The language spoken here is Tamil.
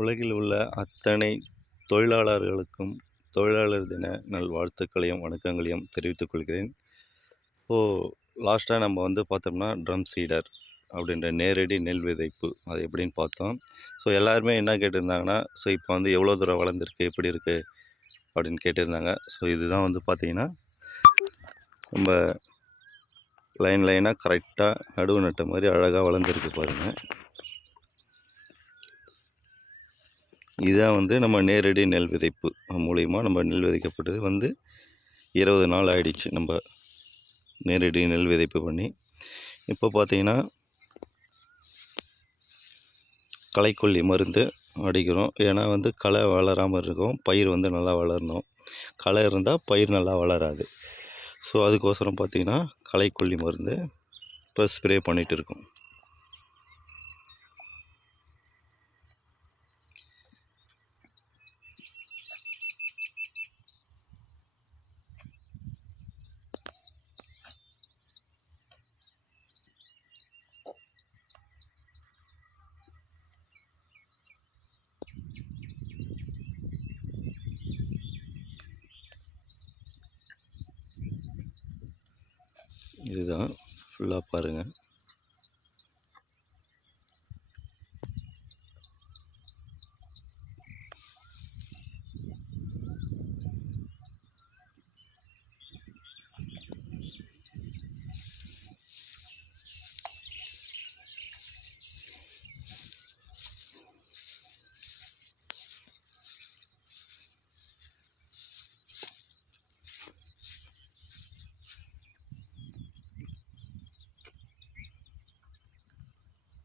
உலகில் உள்ள அத்தனை தொழிலாளர்களுக்கும் தொழிலாளர் தின நல்வாழ்த்துக்களையும் வணக்கங்களையும் தெரிவித்துக் கொள்கிறேன். லாஸ்ட்டாக நம்ம பார்த்தோம்னா ட்ரம் சீடர் அப்படின்ற நேரடி நெல் விதைப்பு அது எப்படின்னு பார்த்தோம். எல்லாருமே என்ன கேட்டிருந்தாங்கன்னா, இப்போ எவ்வளோ தூரம் வளர்ந்துருக்கு, எப்படி இருக்குது அப்படின்னு கேட்டிருந்தாங்க. இதுதான் பார்த்திங்கன்னா நம்ம லைனாக கரெக்டாக நடுவு நட்ட மாதிரி அழகாக வளர்ந்துருக்கு பாருங்கள். இதுதான் நம்ம நேரடி நெல் விதைப்பு மூலிமா நம்ம நெல் விதைக்கப்பட்டது 20 நாள் ஆயிடுச்சு நம்ம நேரடி நெல் விதைப்பு பண்ணி. இப்போ பார்த்திங்கன்னா களைக்கொல்லி மருந்து அடிக்கிறோம். ஏன்னா களை வளராமல் இருக்கும், பயிர் நல்லா வளரணும். களை இருந்தால் பயிர் நல்லா வளராது. அதுக்கோசரம் பார்த்திங்கன்னா களைக்கொல்லி மருந்து இப்போ ஸ்ப்ரே பண்ணிகிட்டு இருக்கோம். இதுதான் ஃபுல்லாக பாருங்கள்.